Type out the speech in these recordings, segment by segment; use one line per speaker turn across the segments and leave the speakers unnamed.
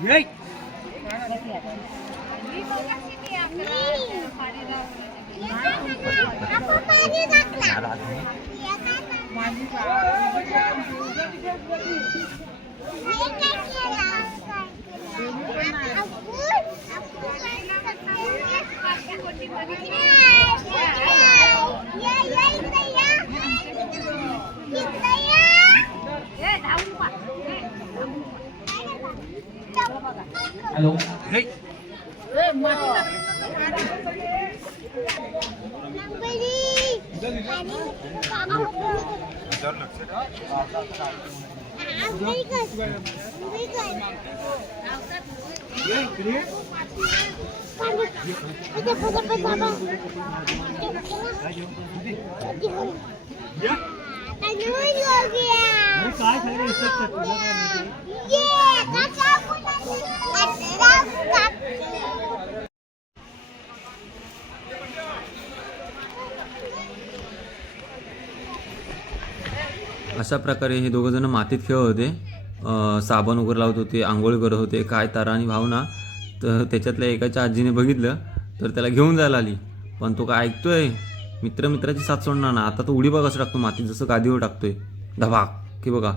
Yeah, that one. Hello Yeah.
काय सगळे effect तुला काय माहिती
अशा प्रकारे हे दोघं जण मातीत खेळत होते. साबण वगैरे लावत होते आंघोळ करत होते काय तारा आणि भावना. तर त्याच्यातल्या एकाच्या आजीने बघितलं तर त्याला घेऊन जायला आली. पण तो काय ऐकतोय? मित्र मित्राची साथ सोडणार ना. आता तो उडी बघा असं टाकतो मातीत जसं गादीवर टाकतोय. धबाक की बघा.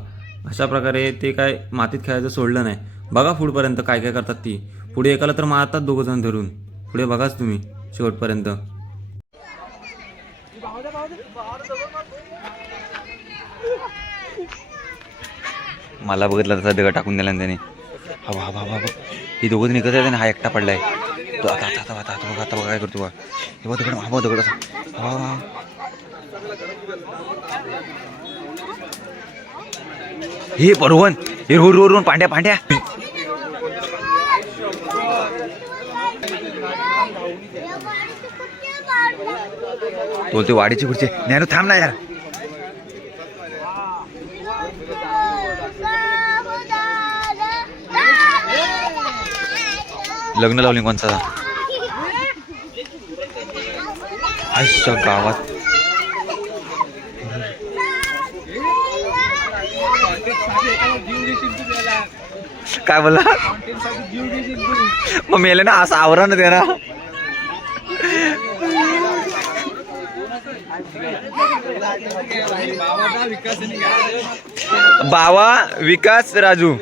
अशा प्रकारे ते काय मातीत खेळायचं सोडलं नाही. बघा पुढपर्यंत काय काय करतात ती. पुढे एकाला तर मारतात दोघं जण धरून. पुढे बघाच तुम्ही शेवटपर्यंत. मला बघितलं तसा दगड टाकून दिला ना त्याने. हवा हवा हवा ही दोघं जण एकत्र हा एकटा पडलाय. तो आता आता आता आता आता बघा आता बघा काय करतो बघा. हे बघ दगड हवा दगड असा. हवा हवा हे परवन हे रोड रोड रोड पांड्या पांड्या. बोलते वाडीची खुर्ची. ज्ञानू थांब ना यार. लग्न लावली कोणचा आयुष्य गावात. काय बोला मग मेले ना असं आवरा ना बावा विकास राजू.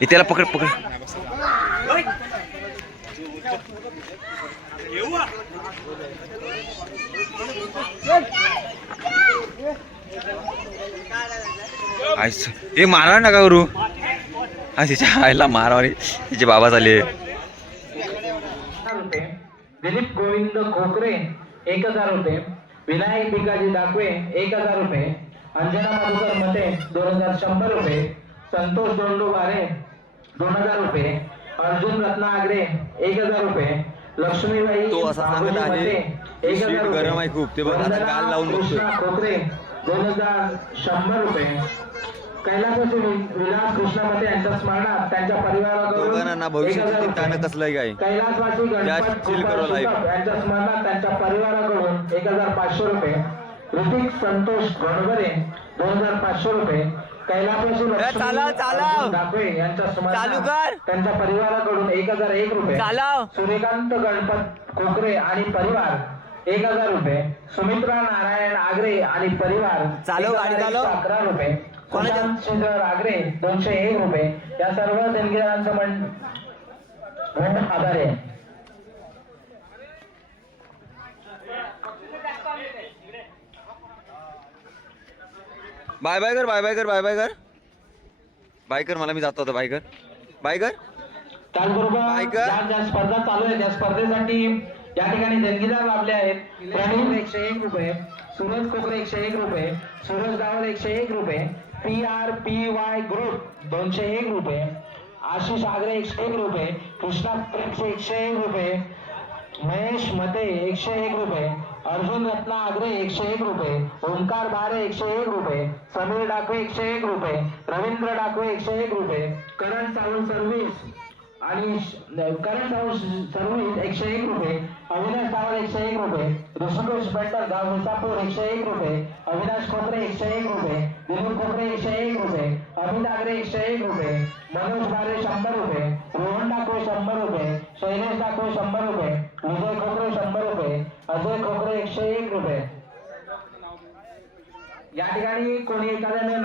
हे त्याला पकड पकड. आईस हे मारा नका करू हा तिच्या आईला मारावारी तिचे बाबा झाले.
दिलीप गोविंद खोकरे एक हजार रुपये. विनायक भिकाजी दाखवे एक हजार रुपये. अंजना मधुकर मते दोन हजार शंभर रुपये. संतोष दोंडू बारे दोन हजार रुपये. अर्जुन रत्ना आगरे एक हजार रुपये लक्ष्मीबाई
तो असा सांगत आहे,
एक हजार.
गरम आहे खूप. ते बघ, आता गाल लावून.
कृष्णा खोकरे दोन हजार शंभर रुपये कैलासाची विलास कृष्णमते यांच्या स्मरणात त्यांच्या परिवाराकडून
भविष्याची कसलंय काय
कैलासवासी गणपत यांच्या स्मरणात त्यांच्या परिवाराकडून एक हजार पाचशे रुपये ऋतिक संतोष गणगरे दोन हजार पाचशे रुपये
चालव, चालव. चालू कर.
त्यांच्या परिवाराकडून एक हजार एक रुपये
चालव.
सूर्यकांत गणपत कोकरे आणि परिवार एक हजार रुपये सुमित्रा नारायण आगरे आणि परिवार
चालव, गाडी चालव.
अकरा रुपये
कोणाच्या-
आगरे दोनशे एक रुपये या सर्व देणगीदारांचं मन आभार आहे
बाय बाय कर बाय बाय कर बाय बाय कर बाय कर मला मी जातो आता बाय कर बाय कर
त्याचबरोबर. ज्या ज्या स्पर्धा चालू आहेत त्या स्पर्धेसाठी या ठिकाणी देणगीदार लाभले आहेत. प्रणीत एकशे एक रुपये सूरज कोकरे एकशे एक रुपये सूरज गावल एकशे एक रुपये P R P Y group दोनशे एक रुपये आशिष आगरे एकशे एक रुपये कृष्णा एकशे एक रुपये महेश मते एकशे एक रुपये अर्जुन रत्ना आग्रे एकशे एक रुपये ओंकार भारे एकशे एक रुपये समीर डाकवे एकशे एक रुपये रवींद्र डाकवे एकशे एक रुपये करण सावंत सर्व्हिस आणि करण सर्विस एकशे एक रुपये अविनाश सावळ एकशे एक रुपये ऋषिकेश बंडल गाव विसापूर एकशे एक रुपये अविनाश खोत्रे एकशे एक रुपये दिलीप खोत्रे एकशे एक रुपये अमित आगरे एकशे एक रुपये मनोज भारे शंभर रुपये रोहन डाकोळे शैलेश डाकोळे शंभर रुपये. विजय खोकरे शंभर रुपये. अजय खोकरे एकशे एक रुपये. या ठिकाणी कोणी एखाद्याने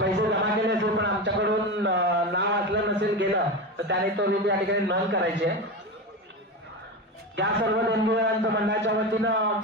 पैसे जमा केले असेल पण आमच्याकडून नाव असलं नसेल गेलं तर त्याने तो या ठिकाणी नोंद करायची. आहे या सर्व देणगीदारांचं मंडळाच्या वतीनं